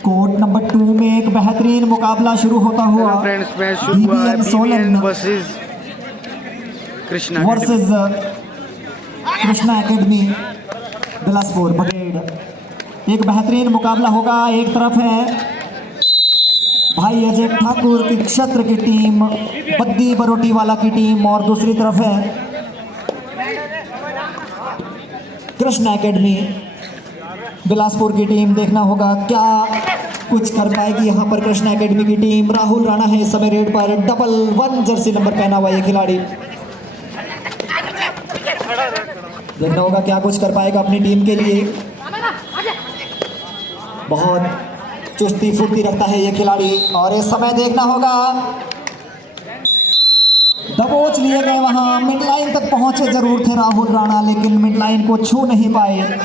Court number 2 में एक बेहतरीन मुकाबला शुरू होता हुआ फ्रेंड्स मैच शुरू हुआ है Solan versus Krishna versus Krishna academy Bilaspur brigade. एक बेहतरीन मुकाबला होगा। एक तरफ है भाई अजय ठाकुर की क्षत्र की टीम, बद्दी बरोटी वाला की टीम, और दूसरी तरफ है कृष्णा एकेडमी बिलासपुर की टीम। देखना होगा क्या कुछ कर पाएगी यहाँ पर कृष्णा एकेडमी की टीम। राहुल राणा है इस समय रेड पर, डबल 1 जर्सी नंबर पहना हुआ ये खिलाड़ी। देखना होगा क्या कुछ कर पाएगा अपनी टीम के लिए। बहुत चुस्ती फुर्ती रखता है ये खिलाड़ी, और इस समय देखना होगा दबोच लिए गए। वहां मिड लाइन तक पहुंचे जरूर थे राहुल राणा, लेकिन मिड लाइन को छू नहीं पाए।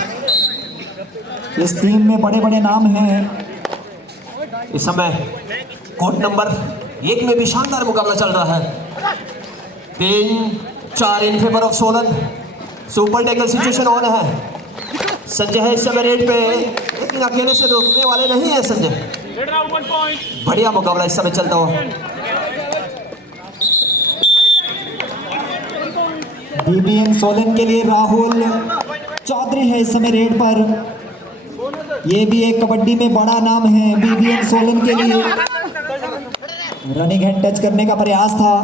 इस टीम में बड़े बड़े नाम हैं। इस समय कोर्ट नंबर 1 में भी शानदार मुकाबला चल रहा है। 3-4 इन favour of Solan. Super tackle situation on है। संजय है इस समय रेड पे, लेकिन अकेले से रोकने वाले नहीं है संजय। बढ़िया मुकाबला इस समय चलता हुआ। बीबीएन सोलन के लिए राहुल चौधरी है इस समय रेड पर। ये भी एक कबड्डी में बड़ा नाम है बीबीएन सोलन के लिए। रनिंग हैंड टच करने का प्रयास था,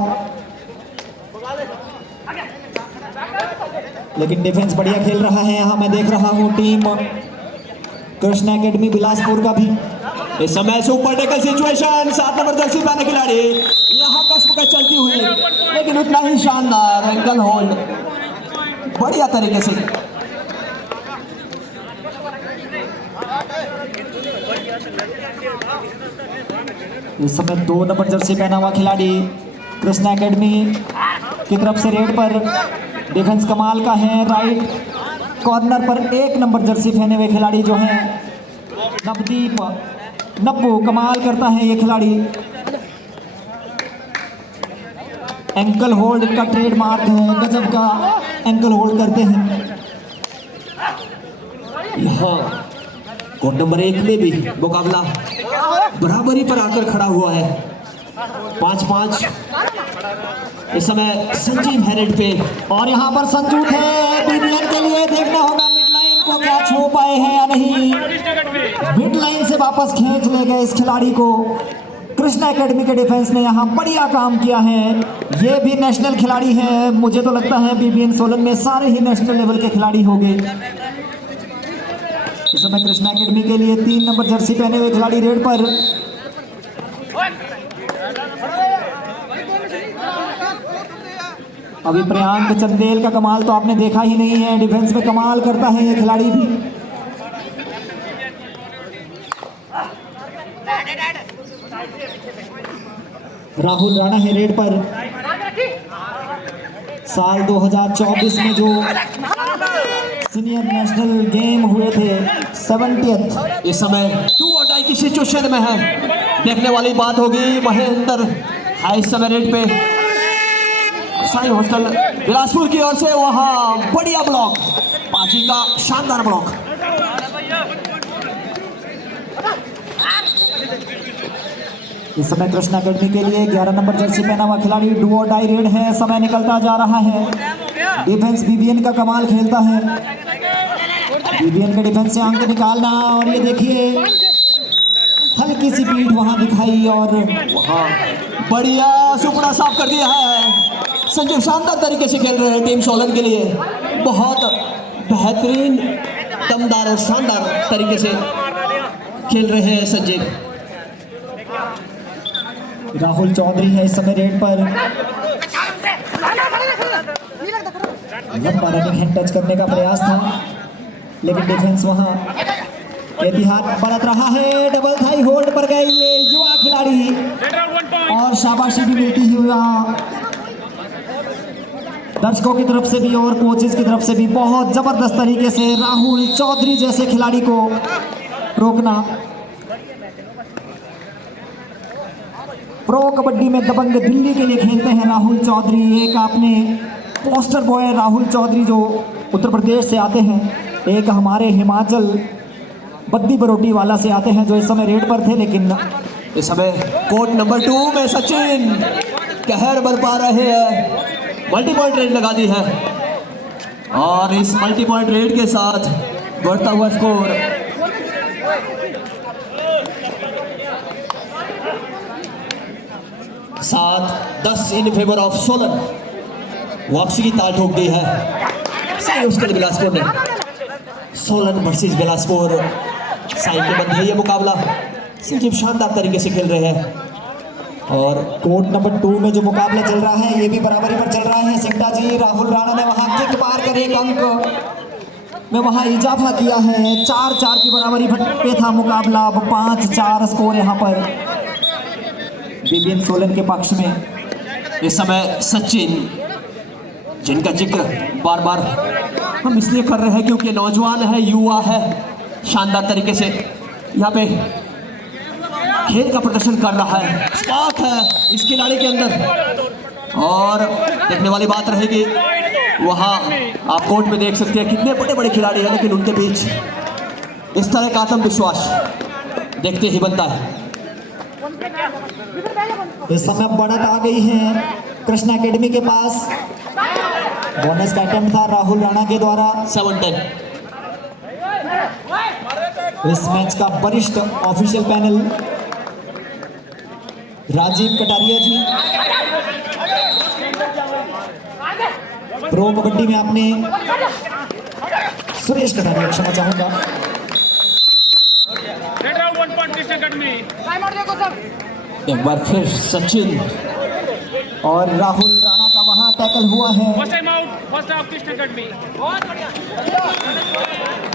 लेकिन डिफेंस बढ़िया खेल रहा है। यहाँ मैं देख रहा हूँ टीम कृष्णा एकेडमी बिलासपुर का भी। इस समय super tackle situation, 7 number Jersey पहने खिलाड़ी यहाँ कस्म चलती हुई, लेकिन उतना ही शानदार एंकल होल्ड बढ़िया तरीके से। इस समय 2 नंबर जर्सी पहना हुआ खिलाड़ी कृष्णा एकेडमी की तरफ से रेड पर। डिफेंस कमाल का है। राइट कॉर्नर पर 1 नंबर जर्सी पहने हुए खिलाड़ी जो हैं नवदीप नब्बू, कमाल करता है ये खिलाड़ी। एंकल होल्ड का ट्रेडमार्क है, गजब का एंकल होल्ड करते हैं। यहाँ कोर्ट नंबर 1 में भी मुकाबला बराबरी पर आकर खड़ा हुआ है। 5-5 इस समय संजीव है रेड पे, और यहाँ पर संजू थे बीबीएन के लिए। देखना होगा मिड लाइन को क्या छू पाए हैं या नहीं। मिड लाइन से वापस खींच ले गए इस खिलाड़ी को। कृष्णा एकेडमी के डिफेंस ने यहाँ बढ़िया काम किया है। ये भी नेशनल खिलाड़ी है। मुझे तो लगता है बीबीएन सोलन में सारे ही नेशनल लेवल के खिलाड़ी होंगे। इस समय कृष्णा एकेडमी के लिए 3 नंबर जर्सी पहने हुए खिलाड़ी रेड पर। अभी प्रियांक चंदेल का कमाल तो आपने देखा ही नहीं है। डिफेंस में कमाल करता है ये खिलाड़ी भी। राहुल राणा है रेड पर। साल 2024 में जो सीनियर नेशनल गेम हुए थे 70th, इस समय 2 और डाई की सिचुएशन में है। देखने वाली बात होगी। महेंद्र है इस समय रेड पे, साई हॉस्टल बिलासपुर की ओर से। वहां बढ़िया ब्लॉक, पाजी का शानदार ब्लॉक। इस समय कृष्णा एकेडमी के लिए 11 नंबर जर्सी पहना हुआ खिलाड़ी डू और डाई रेड है। समय निकलता जा रहा है। डिफेंस बीबीएन का कमाल खेलता है। बीबीएन के डिफेंस से अंक निकालना, और ये देखिए हल्की सी पीठ वहां दिखाई, और वहां बढ़िया सुपड़ा साफ कर दिया है। संजय शानदार तरीके से खेल रहे हैं टीम सोलन के लिए। बहुत बेहतरीन, दमदार और शानदार तरीके से खेल रहे हैं संजय। राहुल चौधरी है इस समय रेड पर। लंबा रनिंग हैंड टच करने का प्रयास था, लेकिन डिफेंस वहां एहतियात बरत रहा है। डबल थाई होल्ड पर गए ये युवा खिलाड़ी, और शाबाशी भी मिलती है वहां दर्शकों की तरफ से भी और कोचेस की तरफ से भी। बहुत जबरदस्त तरीके से राहुल चौधरी जैसे खिलाड़ी को रोकना। प्रो कबड्डी में दबंग दिल्ली के लिए खेलते हैं राहुल चौधरी। एक आपने पोस्टर बॉय राहुल चौधरी जो उत्तर प्रदेश से आते हैं, एक हमारे हिमाचल बद्दी बरोटी वाला से आते हैं, जो इस समय रेड पर थे, लेकिन इस समय कोर्ट नंबर 2 में सचिन कहर बरपा रहे हैं। मल्टी पॉइंट रेड लगा दी है और इस मल्टी पॉइंट रेड के साथ बढ़ता हुआ score 7-10 in favour of Solan. वापसी की ताल ठोक दी है साई हॉस्टल बिलासपुर ने। सोलन वर्सेस बिलासपुर, साई के बंद है ये मुकाबला। संजीव शानदार तरीके से खेल रहे हैं और कोर्ट नंबर 2 में जो मुकाबला चल रहा है ये भी बराबरी पर चल रहा है। सिंगटा जी, राहुल राणा ने वहां किक मार कर एक अंक में वहां इजाफा किया है। 4-4 की बराबरी पे था मुकाबला। अब 5-4 स्कोर यहां पर बीबीएन सोलन के पक्ष में। इस समय सचिन, जिनका जिक्र बार बार हम इसलिए कर रहे हैं क्योंकि नौजवान है, युवा है, शानदार तरीके से यहाँ पे खेल का प्रदर्शन कर रहा है। स्पार्क है इस खिलाड़ी के अंदर और देखने वाली बात रहेगी वहाँ आप कोर्ट में देख सकते हैं कितने बड़े बड़े खिलाड़ी हैं, लेकिन उनके बीच इस तरह का आत्मविश्वास देखते ही बनता है। इस समय बढ़त आ गई है कृष्णा एकेडमी के पास। बोनस का अटेम्प्ट था राहुल राणा के द्वारा। 7-10। इस मैच का वरिष्ठ ऑफिशियल पैनल राजीव कटारिया जी, प्रो कबड्डी में आपने सुरेश कटारिया, क्षमा चाहूंगा। एक बार फिर सचिन और राहुल राणा का वहां टैकल हुआ है।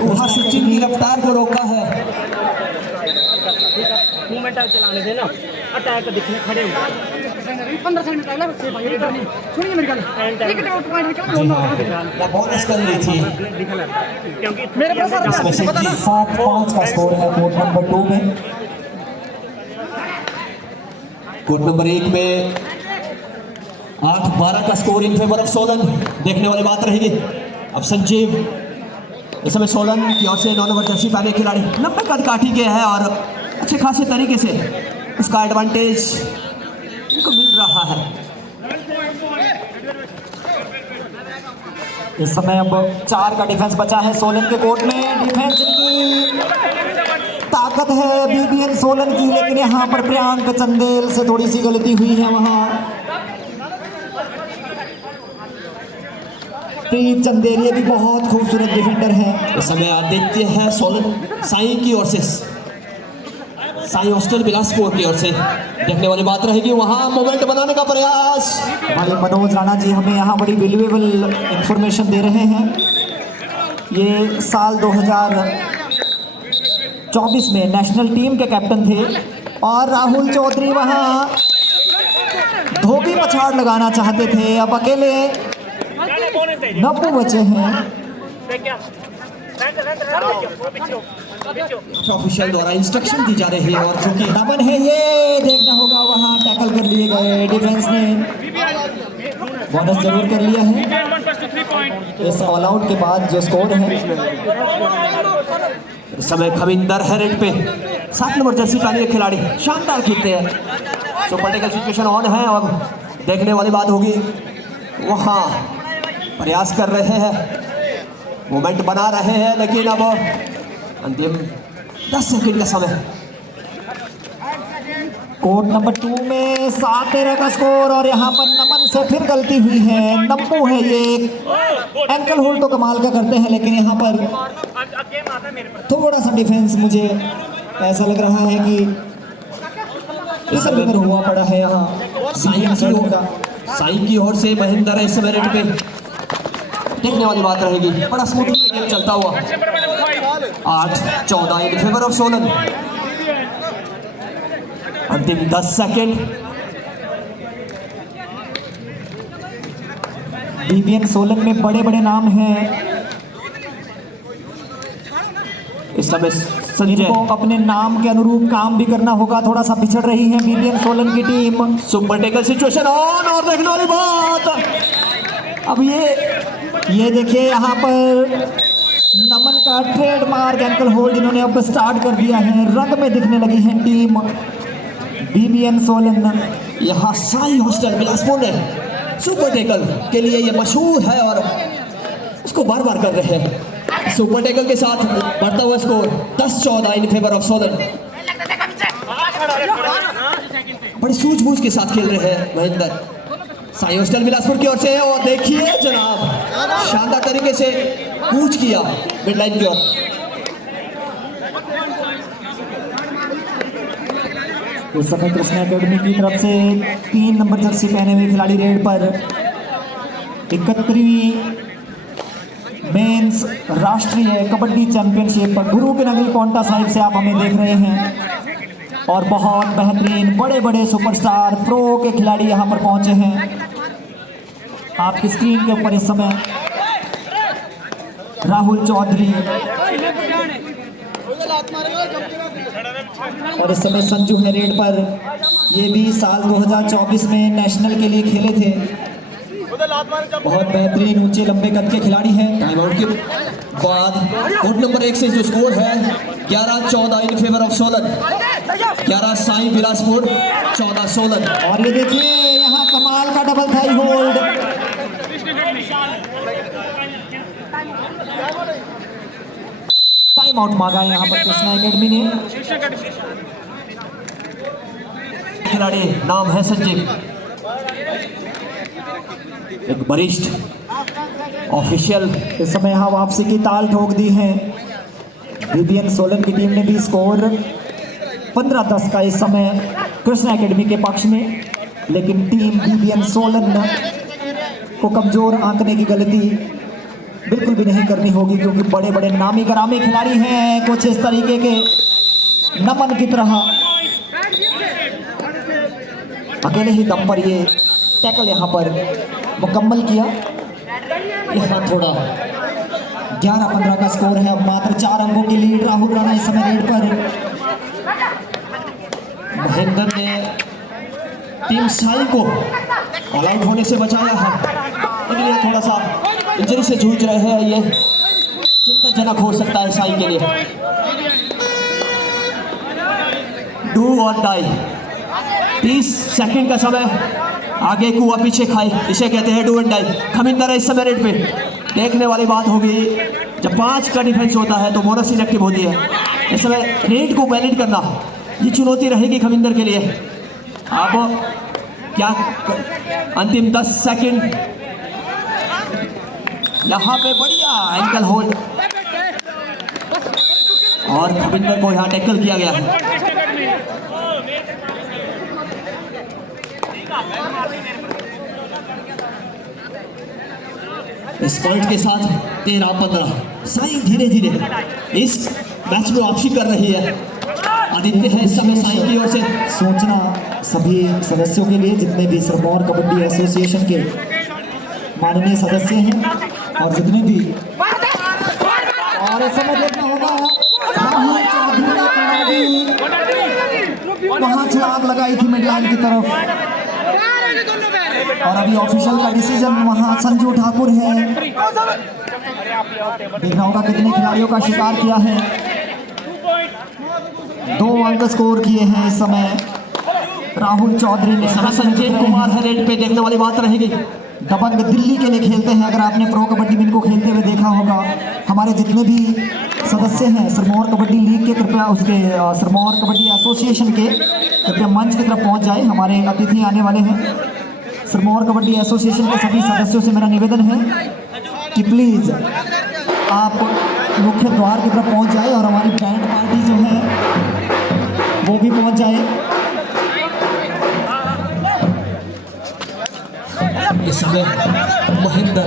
वहां सचिन की रफ्तार को रोका है। मूवमेंट चलाने देना, अटैक दिखने खड़े हुए 15 सेकंड पहले बच्चे भाई इधर नहीं सुनिए मेरी गल एक पॉइंट में क्यों दोनों बोनस कर रही थी क्योंकि मेरे पास 7-5 का स्कोर है कोर्ट नंबर 2 में। कोर्ट नंबर 1 में 8-12 का score in favour of Solan. देखने वाली बात रहेगी। अब संजीव, इस समय सोलन की ओर से 9 नंबर जर्सी पहने खिलाड़ी लंबे कद काठी गए हैं और अच्छे खासे तरीके से इसका एडवांटेज इनको मिल रहा है। इस समय अब 4 का डिफेंस बचा है सोलन के कोर्ट में। डिफेंस की ताकत है बीबीएन सोलन की, लेकिन यहाँ पर प्रियांक चंदेल से थोड़ी सी गलती हुई है। वहाँ प्रीत चंदेल ये भी बहुत खूबसूरत डिफेंडर है। इस समय आदित्य है सोलन साई की ओर से, साई हॉस्टल बिलासपुर की ओर से। देखने वाली बात रहेगी वहाँ मोमेंट बनाने का प्रयास। भाई मनोज राणा जी हमें यहाँ बड़ी वैल्यूएबल इंफॉर्मेशन दे रहे हैं। ये साल 2024 में नेशनल टीम के कैप्टन थे और राहुल चौधरी वहाँ धोबी पछाड़ लगाना चाहते थे। अब अकेले 90 बचे हैं। ऑफिशियल द्वारा इंस्ट्रक्शन दी जा रही है और चूंकि नमन है ये देखना होगा, वहाँ टैकल कर लिए गए। डिफेंस ने बोनस जरूर कर लिया है इस ऑल आउट के बाद जो स्कोर है। इस समय खविंदर है रेड पे, 7 नंबर जर्सी पहने ये खिलाड़ी शानदार खेलते हैं। सो पॉलिटिकल सिचुएशन ऑन है और देखने वाली बात होगी वहाँ प्रयास कर रहे हैं, मोमेंट बना रहे हैं, लेकिन अब अंतिम 10 सेकंड का समय। कोर्ट नंबर 2 में 7-13 का स्कोर और यहाँ पर नमन से फिर गलती हुई है। नब्बू है ये, एंकल होल्ड तो कमाल का करते हैं, लेकिन यहाँ पर थोड़ा सा डिफेंस मुझे ऐसा लग रहा है कि इस समय हुआ पड़ा है। यहाँ साई की ओर से महेंद्र है इस समय रेड पे। देखने वाली बात रहेगी, बड़ा स्मूथली गेम चलता हुआ। 8-14 इन फेवर ऑफ सोलन। अंतिम 10 सेकंड। बीबीएन सोलन में बड़े बड़े नाम हैं। इस समय संजय इनको अपने नाम के अनुरूप काम भी करना होगा। थोड़ा सा पिछड़ रही है बीबीएन सोलन की team. Super tackle situation on और देखने वाली बात। अब ये देखिए यहाँ पर नमन का ट्रेडमार्क एंकल होल्ड इन्होंने अब स्टार्ट कर दिया है, रंग में दिखने लगी है टीम बीबीएन सोलन। यहाँ साई हॉस्टल बिलासपुर ने सुपर टैकल के लिए ये मशहूर है और उसको बार बार कर रहे हैं। सुपर टैकल के साथ बढ़ता हुआ score 10-14 in favour of Solan. बड़ी सूझबूझ के साथ खेल रहे हैं महेंद्र। साई हॉस्टल बिलासपुर की ओर से और देखिए जनाब शानदार तरीके से कूच किया मिड लाइन की ओर। उस समय कृष्णा एकेडमी की तरफ से 3 नंबर जर्सी पहने हुए खिलाड़ी रेड पर 31वीं मेंस राष्ट्रीय कबड्डी चैंपियनशिप गुरु की नगरी पांवटा साहिब से आप हमें देख रहे हैं और बहुत बेहतरीन बड़े बड़े सुपरस्टार प्रो के खिलाड़ी यहां पर पहुंचे हैं। आपकी स्क्रीन के ऊपर इस समय राहुल चौधरी और इस समय संजू है रेड पर। ये भी साल 2024 में नेशनल के लिए खेले थे। बहुत बेहतरीन ऊंचे लंबे कद के खिलाड़ी हैं। टाइम आउट के बाद कोर्ट नंबर 1 से जो स्कोर है 11-14 in favour of Solan. 11 SAI Bilaspur, 14 Solan. और ये देखिए यहाँ कमाल का double thigh hold. Time out मांगा है यहाँ पर कृष्णा एकेडमी ने। खिलाड़ी नाम है संजीव, एक वरिष्ठ ऑफिशियल। इस समय यहाँ वापसी की ताल ठोक दी है। बीबीएन सोलन की टीम ने भी स्कोर 15-10 का इस समय कृष्णा एकेडमी के पक्ष में, लेकिन टीम बीबीएन सोलन को कमजोर आंकने की गलती बिल्कुल भी नहीं करनी होगी, क्योंकि बड़े बड़े नामी गरामी खिलाड़ी हैं कुछ इस तरीके के नमन की तरह। अकेले ही दम पर ये टैकल यहाँ पर मुकम्मल किया। यहाँ थोड़ा 11-15 का स्कोर है। अब मात्र 4 अंकों की लीड राहुल राणा इस समय रेड पर। महेंद्र ने टीम साई को ऑल आउट होने से बचाया है, लेकिन ये थोड़ा सा इंजरी से जूझ रहे हैं। ये चिंताजनक हो सकता है साई के लिए। डू और डाई, 30 सेकंड का समय, आगे कुआ पीछे खाए, इसे कहते हैं डू एंड डाई। खमिंदर है इस समय रेड पे। देखने वाली बात होगी, जब 5 का डिफेंस होता है तो बोनस इनएक्टिव होती है। इस समय रेड को वैलिड करना ये चुनौती रहेगी खमिंदर के लिए। अब क्या अंतिम 10 सेकंड, यहाँ पे बढ़िया एंकल होल्ड और खमिंदर को यहाँ टैकल किया गया है। इस पॉइंट के साथ 13-15 साई धीरे धीरे इस मैच में वापसी कर रही है। आदित्य है इस समय साई की ओर से। सोचना सभी सदस्यों के लिए, जितने भी सिरमौर कबड्डी एसोसिएशन के माननीय सदस्य हैं और जितने भी, और इस समय देखना होगा राहुल चौधरी ने वहाँ छलांग लगाई थी मिडलाइन की तरफ, और अभी ऑफिशियल का डिसीजन वहाँ संजू ठाकुर है। देखना होगा कितने खिलाड़ियों का शिकार किया है। 2 अंक स्कोर किए हैं इस समय राहुल चौधरी ने। संजय कुमार है रेड पे, देखने वाली बात रहेगी। दबंग दिल्ली के लिए खेलते हैं। अगर आपने प्रो कबड्डी में इनको खेलते हुए देखा होगा, हमारे जितने भी सदस्य हैं सिरमौर कबड्डी लीग के, कृपया उसके सिरमौर कबड्डी एसोसिएशन के कृपया मंच की तरफ पहुंच जाए। हमारे अतिथि आने वाले हैं। सिरमौर कबड्डी एसोसिएशन के सभी सदस्यों से मेरा निवेदन है कि प्लीज़ आप मुख्य द्वार की तरफ पहुंच जाए और हमारी बैंड पार्टी जो है वो भी पहुंच जाए। इस समय महेंद्र,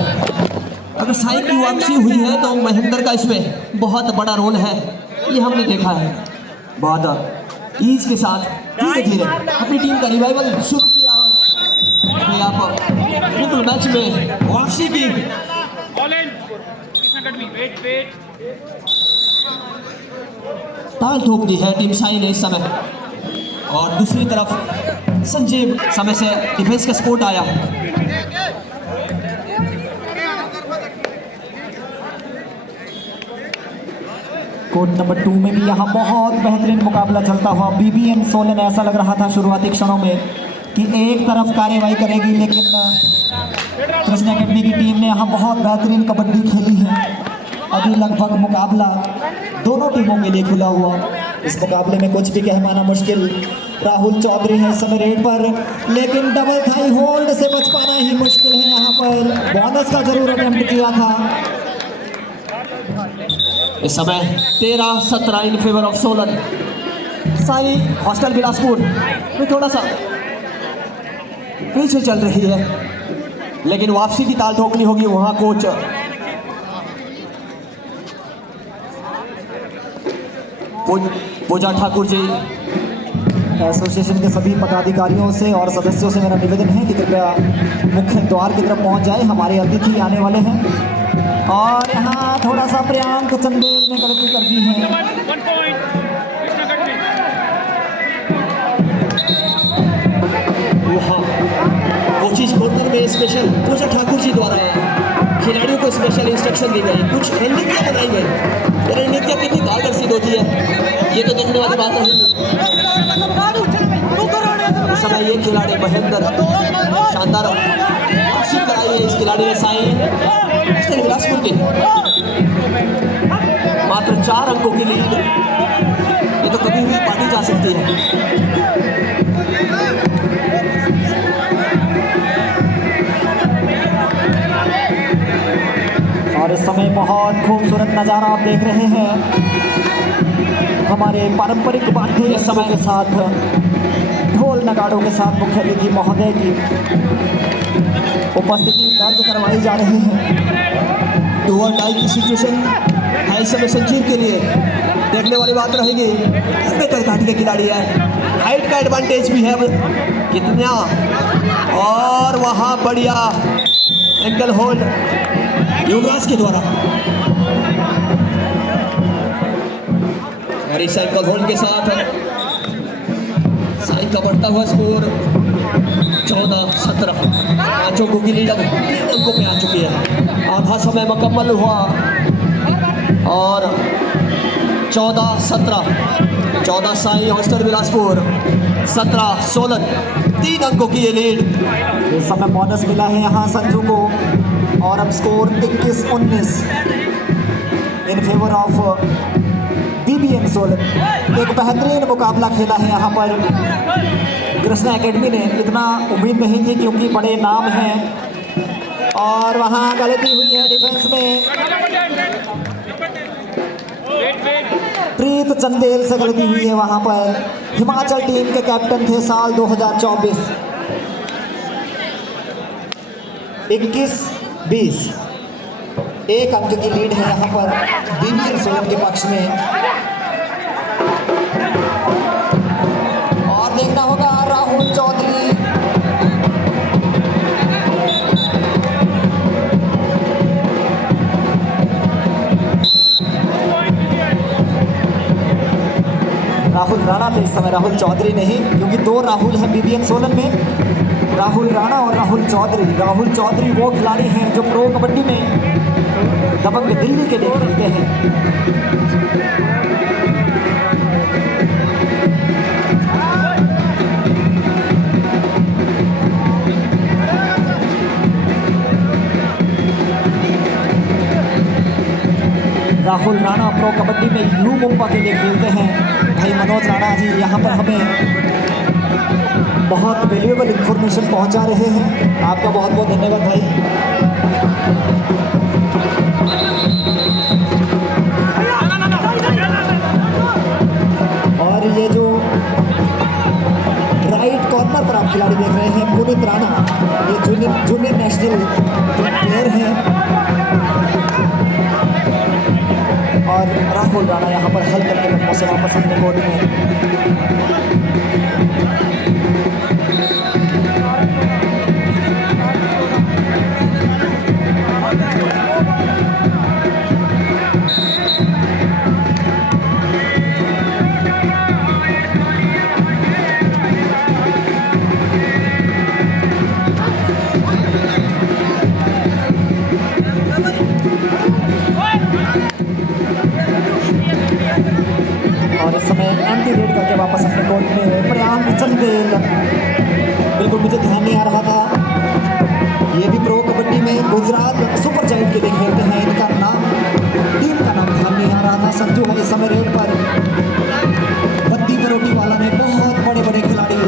अगर साई की वापसी हुई है तो महेंद्र का इसमें बहुत बड़ा रोल है। ये हमने देखा है बहुत ईज के साथ धीरे धीरे अपनी टीम का रिवाइवल शुरू किया। आप बिल्कुल मैच में वापसी की ताल ठोक दी है टीम साई ने इस समय। और दूसरी तरफ संजीव समय से डिफेंस का सपोर्ट आया। कोर्ट नंबर 2 में भी यहाँ बहुत बेहतरीन मुकाबला चलता हुआ बीबीएन सोलन, ऐसा लग रहा था शुरुआती क्षणों में कि एक तरफ कार्रवाई करेगी, लेकिन कृष्णा अकेडमी की टीम ने यहाँ बहुत बेहतरीन कबड्डी खेली है। अभी लगभग मुकाबला दोनों टीमों के लिए खुला हुआ। इस मुकाबले में कुछ भी कह पाना मुश्किल। राहुल चौधरी है इस समय रेड पर, लेकिन डबल थाई होल्ड से बच पाना ही मुश्किल है। यहाँ पर बोनस का जरूर अटेम्प्ट किया था। इस समय 13-17 इन favour of Solan. Sai hostel Bilaspur में थोड़ा सा पीछे चल रही है, लेकिन वापसी की ताल ठोकनी होगी। वहां कोच पूजा ठाकुर जी, एसोसिएशन के सभी पदाधिकारियों से और सदस्यों से मेरा निवेदन है कि कृपया मुख्य द्वार की तरफ पहुंच जाए। हमारे अतिथि आने वाले हैं। और यहाँ थोड़ा सा प्रियांक चंदेल ने गलती कर दी है। वहाँ कोचिज कॉर्नर में स्पेशल पूजा ठाकुर जी द्वारा खिलाड़ियों को स्पेशल इंस्ट्रक्शन दी गई, कुछ रणनीतियाँ बनाई गई। रणनीतियाँ कितनी कारगर सिद्ध होती है ये तो देखने वाली बात है। इस समय ये खिलाड़ी महेंद्र शानदार हासिल कराई है इस खिलाड़ी ने साई बिलासपुर के मात्र 4 अंकों की लीड, ये तो कभी भी पाटी जा सकती है। और इस समय बहुत खूबसूरत नज़ारा आप देख रहे हैं। हमारे पारंपरिक वाद्य समय के साथ ढोल नगाड़ों के साथ मुख्य अतिथि महोदय की उपस्थिति दर्ज करवाई जा रही है। डू और डाई की सिचुएशन है इस समय संजीव के लिए देखने वाली बात रहेगी। बेहतर घाटी के खिलाड़ी है, हाइट का एडवांटेज भी है कितना, और वहाँ बढ़िया एंकल होल्ड युवराज के द्वारा, और इस एंकल होल्ड के साथ साई का बढ़ता हुआ स्कोर 14-17, 5 अंकों की लीड अब 3 अंकों पे आ चुकी है। आधा समय मुकम्मल हुआ और 14-17, 14 साई हॉस्टल बिलासपुर, 17 सोलन, 3 अंकों की ये लीड। इस समय बोनस मिला है यहाँ संजू को, और अब score 21-19 in favour of BBN Solan. एक बेहतरीन मुकाबला खेला है यहाँ पर कृष्णा एकेडमी ने। इतना उम्मीद नहीं थी क्योंकि बड़े नाम हैं, और वहाँ गलती हुई है डिफेंस में। प्रीत चंदेल से गलती हुई है वहाँ पर। हिमाचल टीम के कैप्टन थे साल 2024। 21-20 1 अंक की लीड है यहाँ पर बीबीएन सोलन के पक्ष में। और देखना होगा राहुल चौधरी, राहुल राणा थे इस समय, राहुल चौधरी नहीं, क्योंकि 2 राहुल हैं बीबीएन सोलन में, राहुल राणा और राहुल चौधरी। राहुल चौधरी वो खिलाड़ी हैं जो प्रो कबड्डी में दबंग दिल्ली के लिए खेलते हैं। राहुल राणा प्रो कबड्डी में यू मुंबा के लिए खेलते हैं। भाई मनोज राणा जी यहाँ पर हमें बहुत वैल्यूएबल इंफॉर्मेशन पहुंचा रहे हैं। आपका बहुत बहुत धन्यवाद भाई। और ये जो राइट कॉर्नर पर आप खिलाड़ी देख रहे हैं पुनीत राणा, ये जूनियर नेशनल प्लेयर हैं। और राहुल राणा यहाँ पर हल करके लंबों से वापस अपने कोर्ट में। पेनल्टी रेड करके वापस अपने कोर्ट में प्रयान चंदेल। बिल्कुल मुझे ध्यान नहीं आ रहा था, ये भी प्रो कबड्डी में गुजरात सुपर जायंट के लिए खेलते हैं। इनका नाम, टीम का नाम ध्यान नहीं आ रहा था। संजू है इस समय रेड पर। बद्दी बरोटी वाला ने बहुत बड़े बड़े खिलाड़ी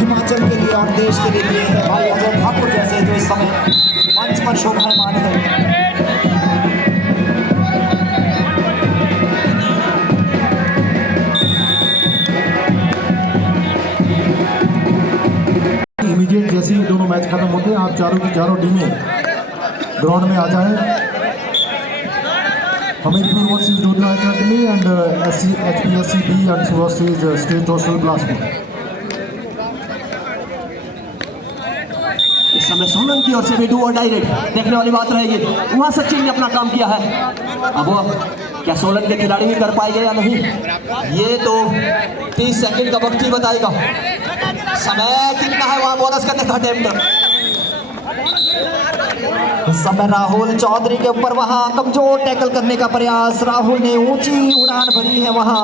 हिमाचल के लिए और देश के लिए दिए हैं। भाई अजय ठाकुर जैसे जो इस समय मंच पर शोभायमान है। इमीडिएट जैसे ही दोनों मैच खत्म होते हैं, आप चारों की चारों टीमें ग्राउंड में आ जाए। Hamirpur versus Doda academy and HPSC B and versus state hostel Bilaspur. इस समय सोलन की ओर से भी डू और डाई रेड देखने वाली बात रहेगी। वहां सचिन ने अपना काम किया है। अब वो क्या सोलन के खिलाड़ी भी कर पाएंगे या नहीं, ये तो 30 सेकंड का वक्त ही बताएगा। समय कितना है वहां बोनस करने का अटेम्प्ट। इस समय राहुल चौधरी के ऊपर वहां कमजोर टैकल करने का प्रयास। राहुल ने ऊंची उड़ान भरी है वहां।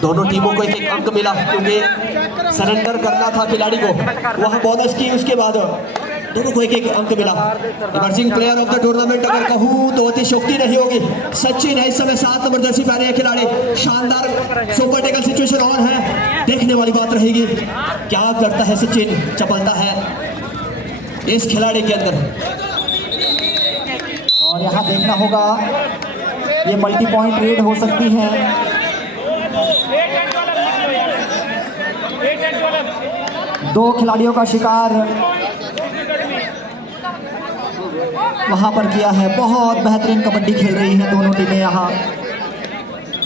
दोनों टीमों को एक एक अंक मिला क्योंकि सरेंडर करना था खिलाड़ी को। वहां बोनस की, उसके बाद दोनों को एक एक अंक मिला। Emerging player of the tournament अगर कहूं तो अतिशोक्ति नहीं होगी। सचिन है इस समय 7 नंबर जर्सी पहने हैं खिलाड़ी। शानदार सुपर टैकल सिचुएशन ऑन है, देखने वाली बात रहेगी क्या करता है सचिन। चपलता है इस खिलाड़ी के अंदर। और यहाँ देखना होगा, ये मल्टी पॉइंट रेड हो सकती है। दो खिलाड़ियों का शिकार वहां पर किया है। बहुत बेहतरीन कबड्डी खेल रही हैं दोनों टीमें यहाँ।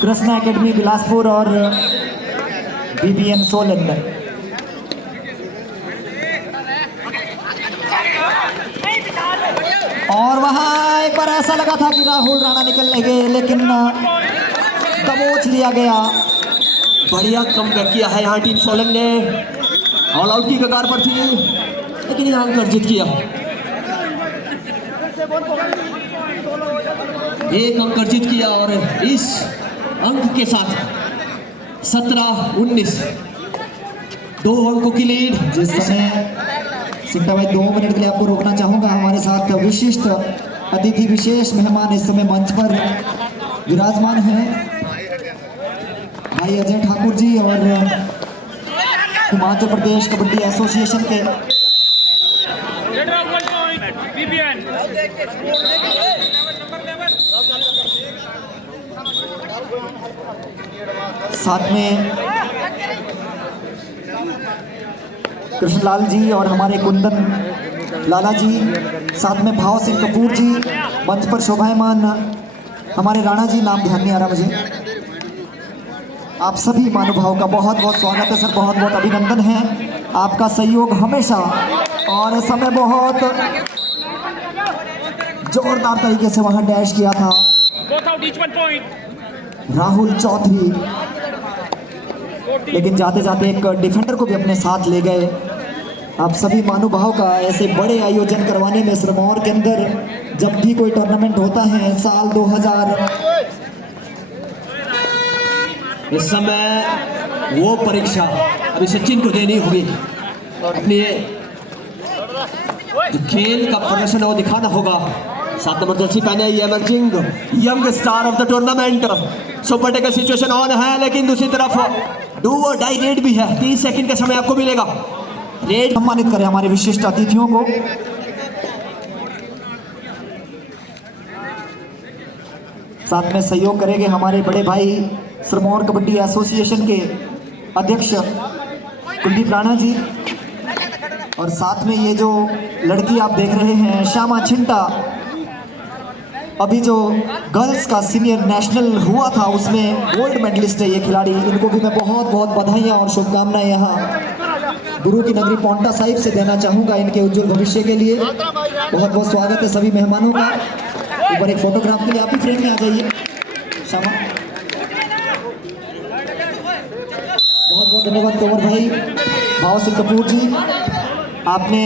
कृष्णा एकेडमी बिलासपुर और BBN सोलन। और वहां एक बार ऐसा लगा था कि राहुल राणा निकलने गए, लेकिन दबोच लिया गया। बढ़िया कमबैक किया है यहाँ टीम सोलन ने। ऑल आउट की कगार पर थी लेकिन यहाँ अंक अर्जित किया। एक अंक अर्जित किया और इस अंक के साथ 17-19 2 अंकों की लीड। जिस समय सिंटा भाई 2 मिनट के लिए आपको रोकना चाहूँगा। हमारे साथ विशिष्ट अतिथि, विशेष मेहमान इस समय मंच पर विराजमान हैं। भाई अजय ठाकुर जी और हिमाचल प्रदेश कबड्डी एसोसिएशन के साथ में कृष्णलाल जी और हमारे कुंदन लाला जी, साथ में भाव सिंह कपूर जी मंच पर शोभायमान। हमारे राणा जी, नाम ध्यान नहीं आ रहा मुझे। आप सभी महानुभाव का बहुत बहुत स्वागत है सर, बहुत बहुत अभिनंदन है। आपका सहयोग हमेशा और इस समय बहुत जोरदार तरीके से वहां डैश किया था राहुल चौधरी, लेकिन जाते जाते एक डिफेंडर को भी अपने साथ ले गए। आप सभी महानुभाव का ऐसे बड़े आयोजन करवाने में सिरमौर के अंदर जब भी कोई टूर्नामेंट होता है, साल 2000 इस समय वो परीक्षा अभी सचिन को देनी होगी। अपने जो खेल का प्रदर्शन है वो दिखाना होगा। 7 नंबर जर्सी पहने emerging young star of the tournament. Super tackle situation on है, लेकिन दूसरी तरफ डू और डाई रेड भी है। 30 सेकंड का समय आपको मिलेगा। रेड सम्मानित करें हमारे विशिष्ट अतिथियों को। साथ में सहयोग करेंगे हमारे बड़े भाई सिरमौर कबड्डी एसोसिएशन के अध्यक्ष कुलदीप राणा जी, और साथ में ये जो लड़की आप देख रहे हैं श्यामा छिंटा, अभी जो गर्ल्स का सीनियर नेशनल हुआ था उसमें गोल्ड मेडलिस्ट है ये खिलाड़ी। इनको भी मैं बहुत बहुत बधाइयाँ और शुभकामनाएं यहाँ गुरु की नगरी पौंटा साहिब से देना चाहूँगा इनके उज्जवल भविष्य के लिए। बहुत बहुत स्वागत है सभी मेहमानों का। एक बार एक फोटोग्राफ के लिए आप भी फ्रेम में आ जाइए श्यामा। बहुत बहुत धन्यवाद तोमर भाई, भाव सिंह कपूर जी, आपने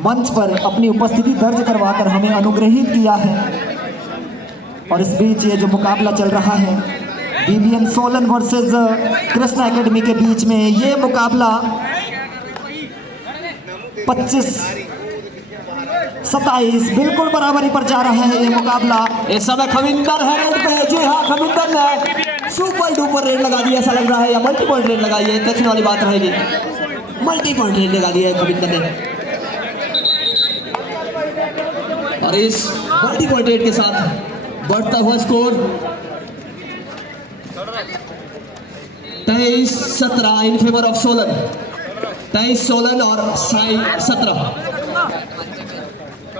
मंच पर अपनी उपस्थिति दर्ज करवाकर हमें अनुग्रहित किया है। और इस बीच ये जो मुकाबला चल रहा है BBN Solan versus Krishna academy के बीच में, ये मुकाबला 25-27 बिल्कुल बराबरी पर जा रहा है ये मुकाबला। इस समय खविंदर है रेड पे। जी हाँ, खविंदर ने सुपर डुपर रेड लगा दिया ऐसा लग रहा है, या मल्टी पॉइंट रेड लगाई है, देखने वाली बात रहेगी। मल्टी पॉइंट रेड लगा दिया है खविंदर ने, और इस मल्टी पॉइंट रेड के साथ बढ़ता हुआ score 23-17 in favour of Solan. 23 Solan और साई 17।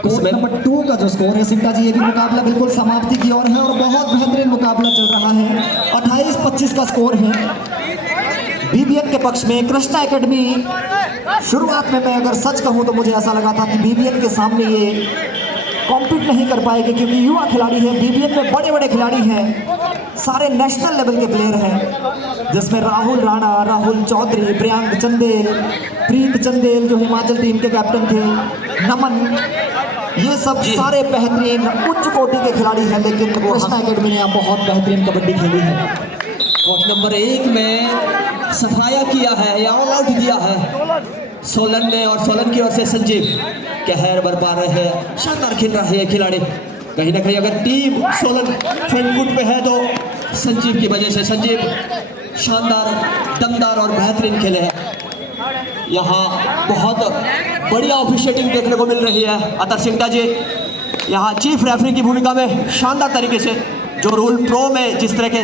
कोर्ट नंबर 2 का जो स्कोर है सिंटा जी, ये भी मुकाबला बिल्कुल समाप्ति की ओर है और बहुत बेहतरीन मुकाबला चल रहा है। 28-25 का स्कोर है बीबीएन के पक्ष में। कृष्णा एकेडमी शुरुआत में मैं अगर सच कहूं तो मुझे ऐसा लगा था कि बीबीएन के सामने ये कॉम्पीट नहीं कर पाएगी, क्योंकि युवा खिलाड़ी है। बीबीएन में बड़े बड़े खिलाड़ी हैं, सारे नेशनल लेवल के प्लेयर हैं, जिसमें राहुल राणा, राहुल चौधरी, प्रियांक चंदेल, प्रीत चंदेल जो हिमाचल टीम के कैप्टन थे, नमन, ये सब सारे बेहतरीन उच्च कोटि के खिलाड़ी हैं। लेकिन कृष्णा एकेडमी ने यहाँ बहुत बेहतरीन कबड्डी खेली है। कोर्ट नंबर 1 में सफाया किया है या ऑल आउट दिया है सोलन ने, और सोलन की ओर से संजीव कहर बरपा रहे हैं, शानदार खेल रहे हैं खिलाड़ी। कहीं ना कहीं अगर टीम सोलन फ्रंट फुट पे है तो संजीव की वजह से। संजीव शानदार, दमदार और बेहतरीन खेले हैं। यहाँ बहुत बढ़िया ऑफिशिएटिंग देखने को मिल रही है। अतर सिंटा जी यहाँ चीफ रेफरी की भूमिका में शानदार तरीके से, जो रूल प्रो में जिस तरह के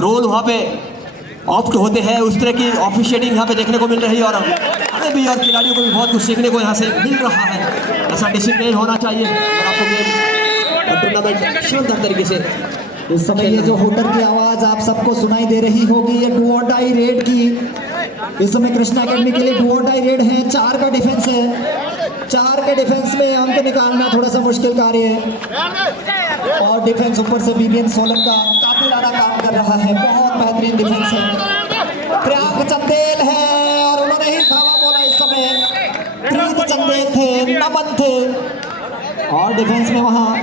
रूल वहाँ पे ऑप्ट होते हैं उस तरह की ऑफिशिएटिंग यहाँ पे देखने को मिल रही है, और हमें भी और खिलाड़ियों को भी बहुत कुछ सीखने को यहाँ से मिल रहा है। ऐसा डिसिप्लिन होना चाहिए और आपको टूर्नामेंट शानदार तरीके से। इस समय ये जो होटर की आवाज़ आप सबको सुनाई दे रही होगी, ये डू और डाई रेड की। इस समय कृष्णा एकेडमी के लिए डू और डाई रेड है। 4 का डिफेंस है, 4 के डिफेंस में अंक निकालना थोड़ा सा मुश्किल कार्य है, और डिफेंस ऊपर से बीबीएन सोलन का काबिलाना काम कर रहा है। बहुत बेहतरीन डिफेंस है। प्रियांक चंदेल है और उन्होंने ही धावा बोला। इस समय प्रीत चंदेल थे, नमन थे, और डिफेंस में वहाँ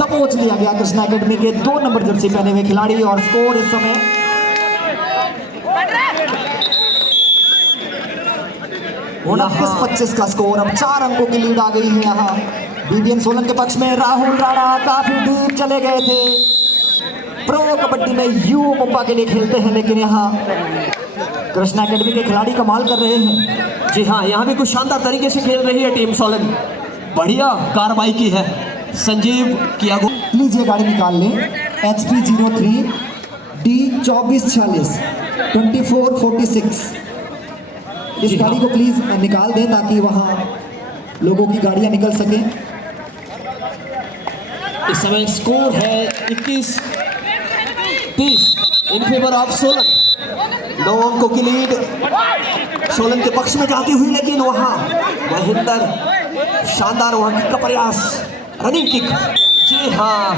दबोच लिया गया कृष्णा एकेडमी के 2 नंबर जर्सी पहने हुए खिलाड़ी। और स्कोर इस समय 29-25 का स्कोर। अब 4 अंकों की लीड आ गई है यहाँ बीबीएन सोलन के पक्ष में। राहुल राणा काफी डीप चले गए थे। प्रो कबड्डी में यू मुंबा के लिए खेलते हैं, लेकिन यहाँ कृष्णा एकेडमी के खिलाड़ी कमाल कर रहे हैं। जी हाँ, यहाँ भी कुछ शानदार तरीके से खेल रही है टीम सोलन। बढ़िया कार्रवाई की है संजीव की अगुवाई। प्लीज ये गाड़ी निकाल लें। HP 03 D 2446 2446। इस गाड़ी को प्लीज निकाल दें ताकि वहाँ लोगों की गाड़ियाँ निकल सकें। इस समय स्कोर है 21-30 इन फेवर ऑफ सोलन। 9 अंकों की लीड सोलन के पक्ष में जाती हुई, लेकिन वहाँ महेंद्र शानदार वहाँ किक का प्रयास, रनिंग किक। जी हाँ,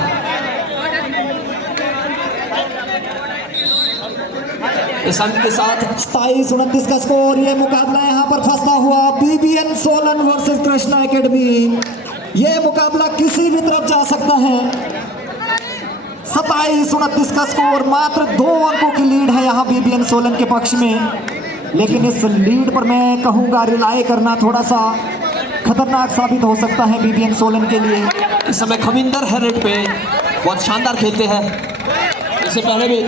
इस अंक के साथ 27-29 का स्कोर। ये मुकाबला यहाँ पर फंसा हुआ BBN Solan versus Krishna academy. ये मुकाबला किसी भी तरफ जा सकता है। 27-29 का स्कोर। मात्र 2 अंकों की लीड है यहाँ बीबीएन सोलन के पक्ष में, लेकिन इस लीड पर मैं कहूँगा रिलाय करना थोड़ा सा खतरनाक साबित हो सकता है बीबीएन सोलन के लिए। इस समय खविंदर है रेड पे, बहुत शानदार खेलते हैं। इससे पहले भी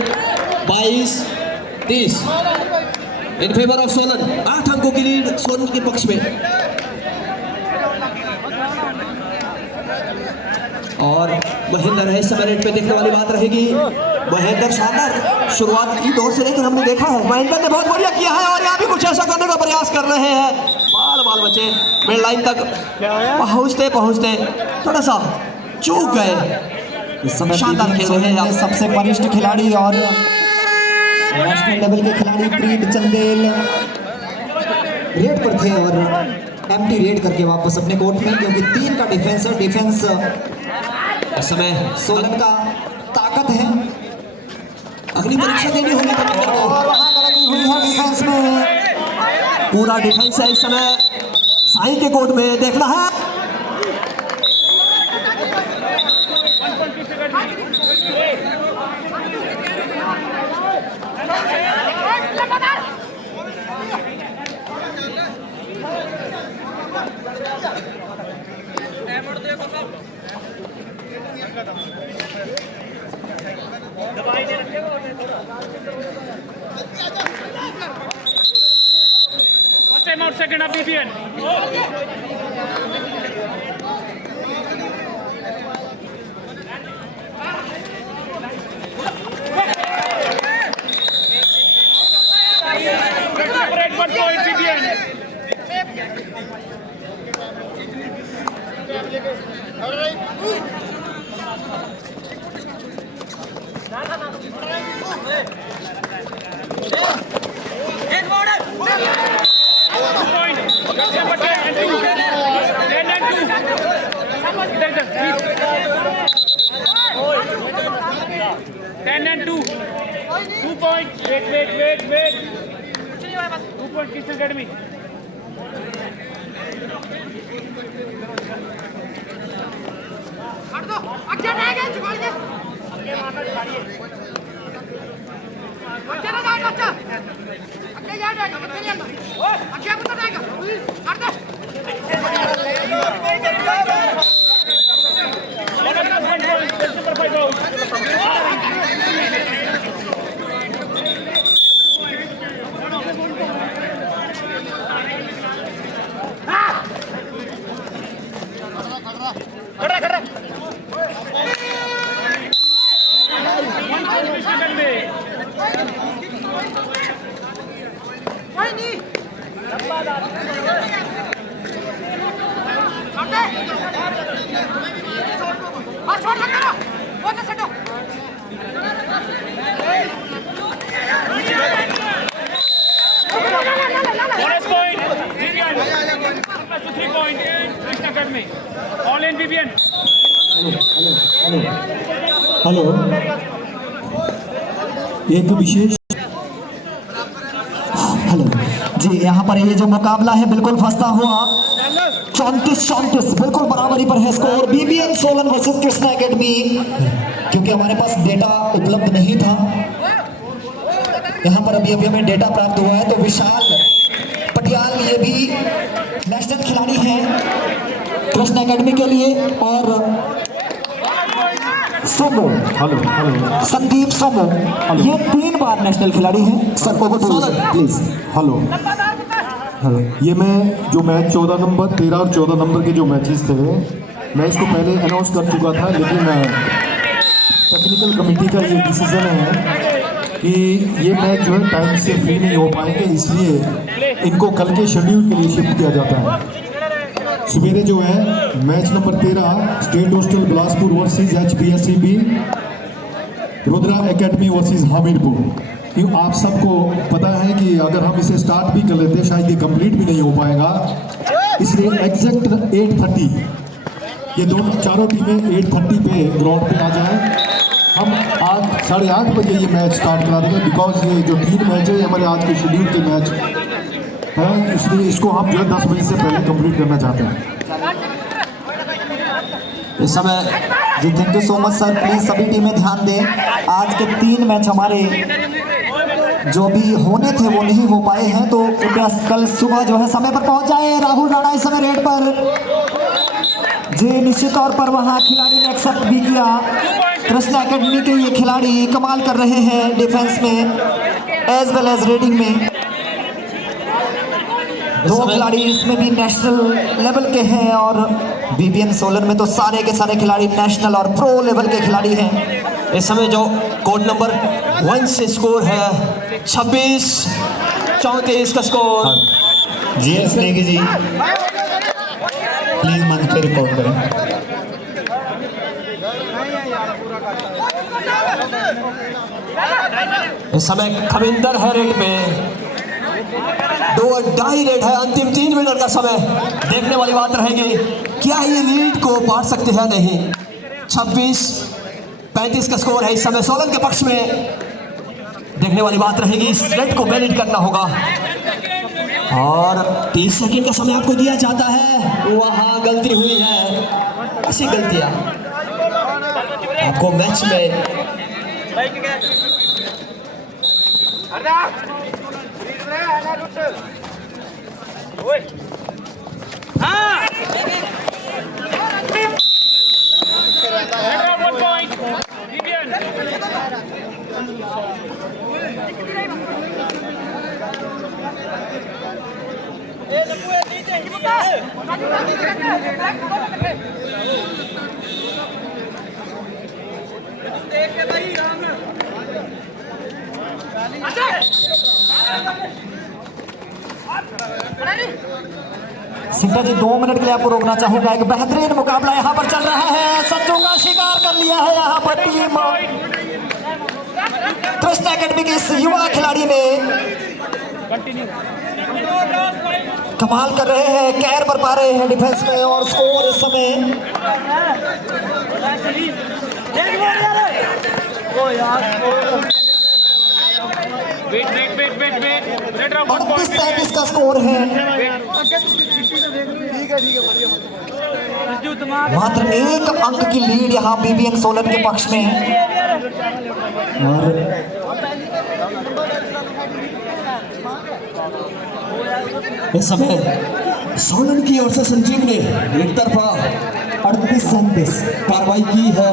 22-30 इन फेवर ऑफ सोलन। 8 अंकों की लीड सोलन के पक्ष में। और महेंद्र है इस समय रेड पे, देखने वाली बात रहेगी। महेंद्र शानदार शुरुआत की दौर से लेकर हमने देखा है, महेंद्र ने बहुत बढ़िया किया है, और यहाँ भी कुछ ऐसा करने का प्रयास कर रहे हैं। बाल बचे मिड लाइन तक पहुँचते पहुँचते थोड़ा सा चूक गए। इस समय शानदार खेल रहे हैं आप। सबसे वरिष्ठ खिलाड़ी और नेशनल लेवल के खिलाड़ी प्रीत चंदेल रेड पर थे और एम्प्टी रेड करके वापस अपने कोर्ट में, क्योंकि 3 का डिफेंस है। डिफेंस इस समय सोलन का ताकत है। अग्नि परीक्षा देनी होगी खविंदर को, और वहाँ गलती हुई है डिफेंस में। पूरा डिफेंस है इस समय साई के कोर्ट में, देखना है। First time out, second up, BBN. Separate 1 point, BBN. Point. Number 10 and 2. 10 and 2. इधर इधर. 10 and 2. 2 point. Wait. 2 point Christian Academy. आगे मारना छाड़िए. आगे ना जाएगा बच्चा. आगे जाएगा बच्चा नहीं आना. आगे बच्चा जाएगा. मार दे. खड़ा. Bonus point, Vivian. Plus 3 point, Krishna Academy. All in Vivian. Hello एक विशेष हेलो जी, यहाँ पर ये जो मुकाबला है बिल्कुल फंसता हुआ 34-34 बिल्कुल बराबरी पर है score. BBN Solan versus Krishna academy. क्योंकि हमारे पास डेटा उपलब्ध नहीं था, यहाँ पर अभी हमें डेटा प्राप्त हुआ है। तो विशाल पटियाल ये भी नेशनल खिलाड़ी हैं कृष्णा एकेडमी के लिए, और सोमो संदीप सोमो ये 3 बार नेशनल खिलाड़ी हैं। सर को प्लीज। हेलो ये मैं जो मैच 14 नंबर 13 और 14 नंबर के जो मैचेस थे, मैं इसको पहले अनाउंस कर चुका था, लेकिन टेक्निकल कमेटी का ये डिसीजन है कि ये मैच जो है टाइम से फ्री नहीं हो पाएंगे, इसलिए इनको कल के शेड्यूल के लिए शिफ्ट किया जाता है। सवेरे जो है match number 13 state hostel Bilaspur versus HPSCB, Rudra academy versus Hamirpur. क्यों आप सबको पता है कि अगर हम इसे स्टार्ट भी कर लेते शायद ये कंप्लीट भी नहीं हो पाएगा, इसलिए एग्जैक्ट 8:30 ये दोनों चारों टीमें 8:30 पे ग्राउंड पे आ जाएं। हम आज 8:30 बजे ये मैच स्टार्ट करा देंगे, बिकॉज ये जो 3 मैच है हमारे आज के शेड्यूल के मैच हैं, इसलिए इसको हम जो है 10 बजे से पहले कंप्लीट करना चाहते हैं। इस समय जी thank you so much sir. Please सभी टीमें ध्यान दें, आज के 3 मैच हमारे जो भी होने थे वो नहीं हो पाए हैं, तो कृपया कल सुबह जो है समय पर पहुंच जाए। राहुल राणा इस समय रेड पर जी, निश्चित तौर पर वहां खिलाड़ी ने एक्सेप्ट भी किया। कृष्णा एकेडमी के ये खिलाड़ी कमाल कर रहे हैं डिफेंस में एज वेल एज रेडिंग में। 2 खिलाड़ी इसमें भी नेशनल लेवल के हैं, और बीबीएन सोलन में तो सारे के सारे खिलाड़ी नेशनल और प्रो लेवल के खिलाड़ी हैं। इस समय जो कोड नंबर 1 से स्कोर है 26-34 का स्कोर। जी स्नेगी जी प्लीज मंच पे रिकॉर्ड करें। इस समय खविंदर है रेड पे, 2.5 रेड है। अंतिम 3 मिनट का समय, देखने वाली बात रहेगी क्या ये लीड को पार सकते हैं नहीं। 26-35 का स्कोर है इस समय सोलन के पक्ष में। देखने वाली बात रहेगी, इस रेड को मैनेज करना होगा, और 30 सेकंड का समय आपको दिया जाता है। वहां गलती हुई है, ऐसी गलतियां आपको मैच में One point, Vivian. सिंटा जी 2 मिनट के लिए आपको रोकना चाहूंगा। एक बेहतरीन मुकाबला यहाँ पर चल रहा है, संजू का शिकार कर लिया है यहाँ पर टीम कृष्णा एकेडमी की इस युवा खिलाड़ी ने। कमाल कर रहे हैं, कैर बर पा रहे हैं डिफेंस में और स्कोर इस समय 38-33 का स्कोर है। मात्र 1 अंक की लीड यहाँ बीबीएन सोलन के पक्ष में है। और इस समय सोलन की ओर से संजीव ने एक तरफा 38-37 कार्रवाई की है।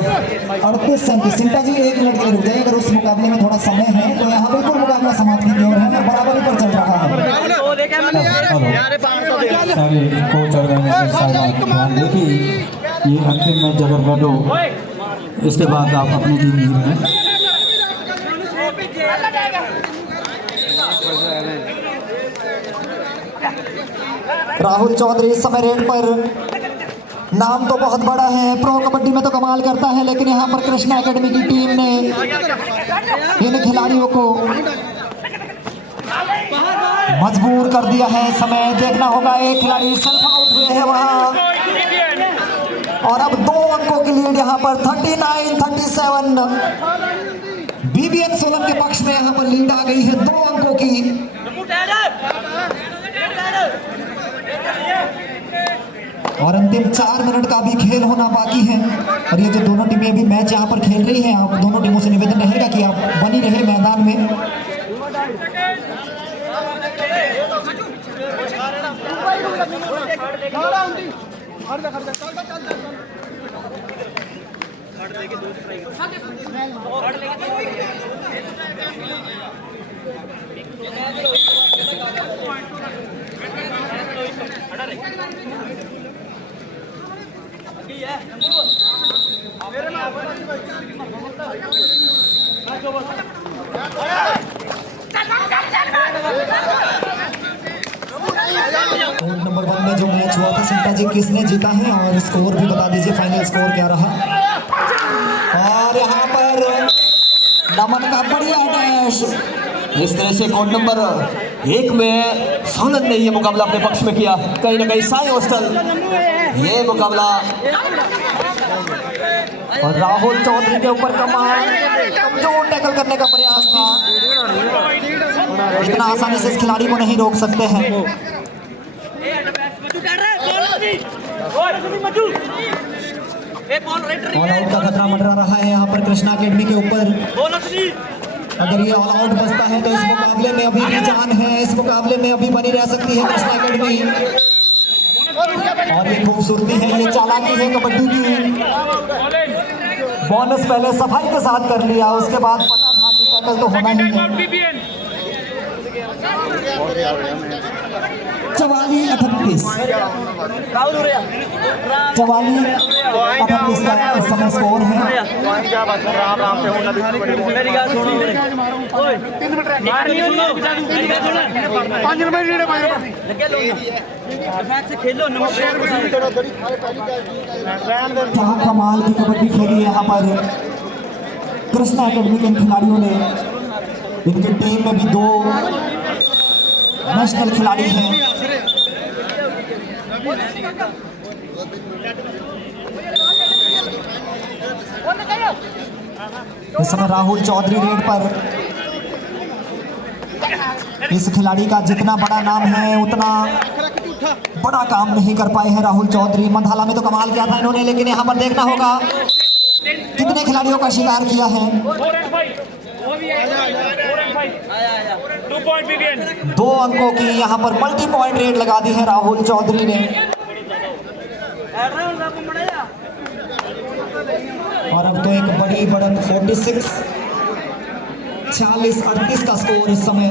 38-37। सिंटा जी 1 मिनट के लिए रुक जाइए, अगर उस मुकाबले में थोड़ा समय है तो यहाँ बिल्कुल मुकाबला समाप्ति की ओर है और बराबरी पर चल रहा है। सारे कोच ऑर्गेनाइजेशन ध्यान दें कि ये अंतिम मैच अगर कर दो इसके बाद आप अपनी टीम जीत में। राहुल चौधरी इस समय रेड पर, नाम तो बहुत बड़ा है, प्रो कबड्डी में तो कमाल करता है, लेकिन यहाँ पर कृष्णा एकेडमी की टीम ने इन खिलाड़ियों को मजबूर कर दिया है। इस समय देखना होगा, एक खिलाड़ी सेल्फ आउट हुए हैं वहाँ और अब 2 अंकों की लीड यहाँ पर 39-37 बीबीएन सोलन के पक्ष में यहाँ पर लीड आ गई है 2 अंकों की। और अंतिम 4 मिनट का भी खेल होना बाकी है और ये जो दोनों टीमें अभी मैच यहाँ पर खेल रही हैं, आप दोनों टीमों से निवेदन रहेगा कि आप बनी रहे मैदान में। नंबर 1 में जो मैच हुआ था सिंटा जी, किसने जीता है और स्कोर भी बता दीजिए, फाइनल स्कोर क्या रहा। और यहाँ पर नमन का बढ़िया डैश। इस तरह से कोड नंबर 1 में सोलन ने ये मुकाबला अपने पक्ष में किया। कहीं ना कहीं साई हॉस्टल ये मुकाबला और राहुल चौधरी के ऊपर कमजोर टैकल करने का प्रयास था, इतना आसानी से इस खिलाड़ी को नहीं रोक सकते हैं। ऑल आउट का खतरा मंडरा रहा है यहाँ पर कृष्णा एकेडमी के ऊपर। अगर ये ऑल आउट बचता है तो इस मुकाबले में अभी भी जान है, इस मुकाबले में अभी बनी रह सकती है कृष्णा एकेडमी। और ये खूबसूरती है, ये चालाकी है कबड्डी की। बोनस पहले सफाई के साथ कर लिया, उसके बाद पता था कि टैकल तो होना ही है। 44-38 का इस समय स्कोर है। क्या कमाल की कबड्डी खेली है यहाँ पर कृष्णा एकेडमी के खिलाड़ियों ने। इनकी टीम में भी 2 नेशनल खिलाड़ी हैं। इस समय राहुल चौधरी रेड पर। इस खिलाड़ी का जितना बड़ा नाम है उतना बड़ा काम नहीं कर पाए हैं राहुल चौधरी। मंधाला में तो कमाल किया था इन्होंने, लेकिन यहाँ पर देखना होगा कितने खिलाड़ियों का शिकार किया है। 2 अंकों की यहाँ पर मल्टी पॉइंट रेड लगा दी है राहुल चौधरी ने। और अब तो एक बड़ी बढ़त 40-38 का स्कोर इस समय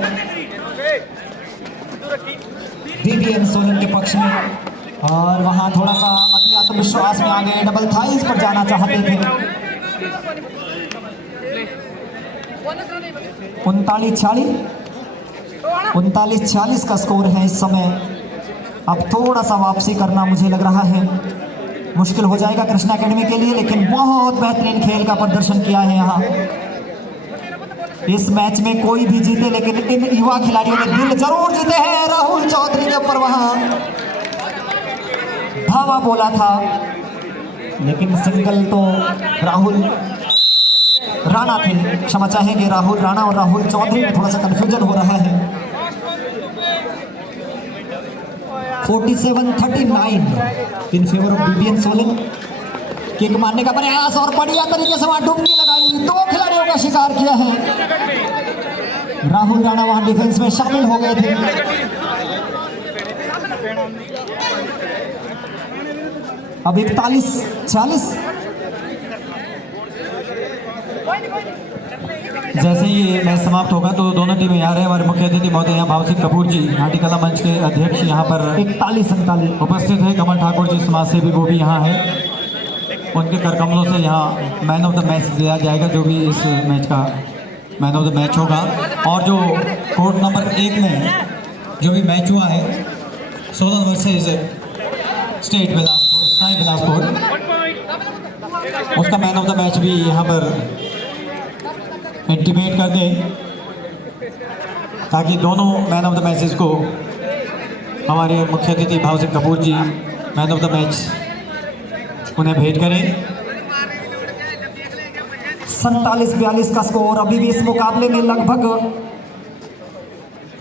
बीबीएन सोलन के पक्ष में। और वहां थोड़ा सा अति आत्मविश्वास में आ गए, डबल थाइज पर जाना चाहते थे। 39-40 का स्कोर है इस समय। अब थोड़ा सा वापसी करना मुझे लग रहा है मुश्किल हो जाएगा कृष्णा एकेडमी के लिए, लेकिन बहुत बेहतरीन खेल का प्रदर्शन किया है यहाँ। इस मैच में कोई भी जीते, लेकिन इन युवा खिलाड़ियों ने दिल जरूर जीते हैं। राहुल चौधरी के ऊपर वहां धावा बोला था, लेकिन सिंगल तो राहुल राणा थे, क्षमा चाहेंगे, राहुल राणा और राहुल चौधरी में थोड़ा सा कंफ्यूजन हो रहा है। 47-39 इन favour of BBN Solan. Kick मारने का प्रयास और बढ़िया तरीके से वहां डुबकी लगाई, 2 खिलाड़ियों का शिकार किया है। राहुल राणा वहां डिफेंस में शामिल हो गए थे। अब 41-40। जैसे ही ये मैच समाप्त होगा तो दोनों टीमें यहाँ रहे। हमारे मुख्य अतिथि महोदय यहाँ भाव सिंह कपूर जी, नाटी कला मंच के अध्यक्ष, यहाँ पर 41-39 उपस्थित है। कमल ठाकुर जी समाज सेवी, वो भी यहाँ है। उनके कर कमलों से यहाँ मैन ऑफ द मैच दिया जाएगा, जो भी इस मैच का मैन ऑफ द मैच होगा। और जो कोर्ट नंबर 1 में जो भी मैच हुआ है, सोलन वर्सेज स्टेट बिलासपुर, साई बिलासपुर, उसका मैन ऑफ द मैच भी यहाँ पर इंटीमेट कर दें, ताकि दोनों मैन ऑफ द मैचेस को हमारे मुख्य अतिथि भाव सिंह कपूर जी मैन ऑफ द मैच उन्हें भेंट करें। 47-42 का स्कोर। अभी भी इस मुकाबले में लगभग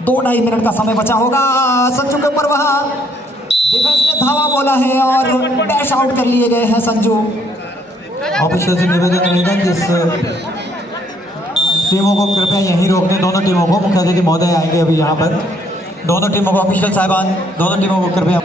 2-2.5 मिनट का समय बचा होगा। संजू के ऊपर वहां डिफेंस ने धावा बोला है और डैश आउट कर लिए गए हैं संजू। ऑफिशियल से निवेदन रहेगा कि इस टीमों को कृपया यहीं रोक दें, दोनों टीमों को। मुख्य अतिथि महोदय आएंगे अभी यहाँ पर। दोनों टीमों को, ऑफिशियल साहिबान, दोनों टीमों को कृपया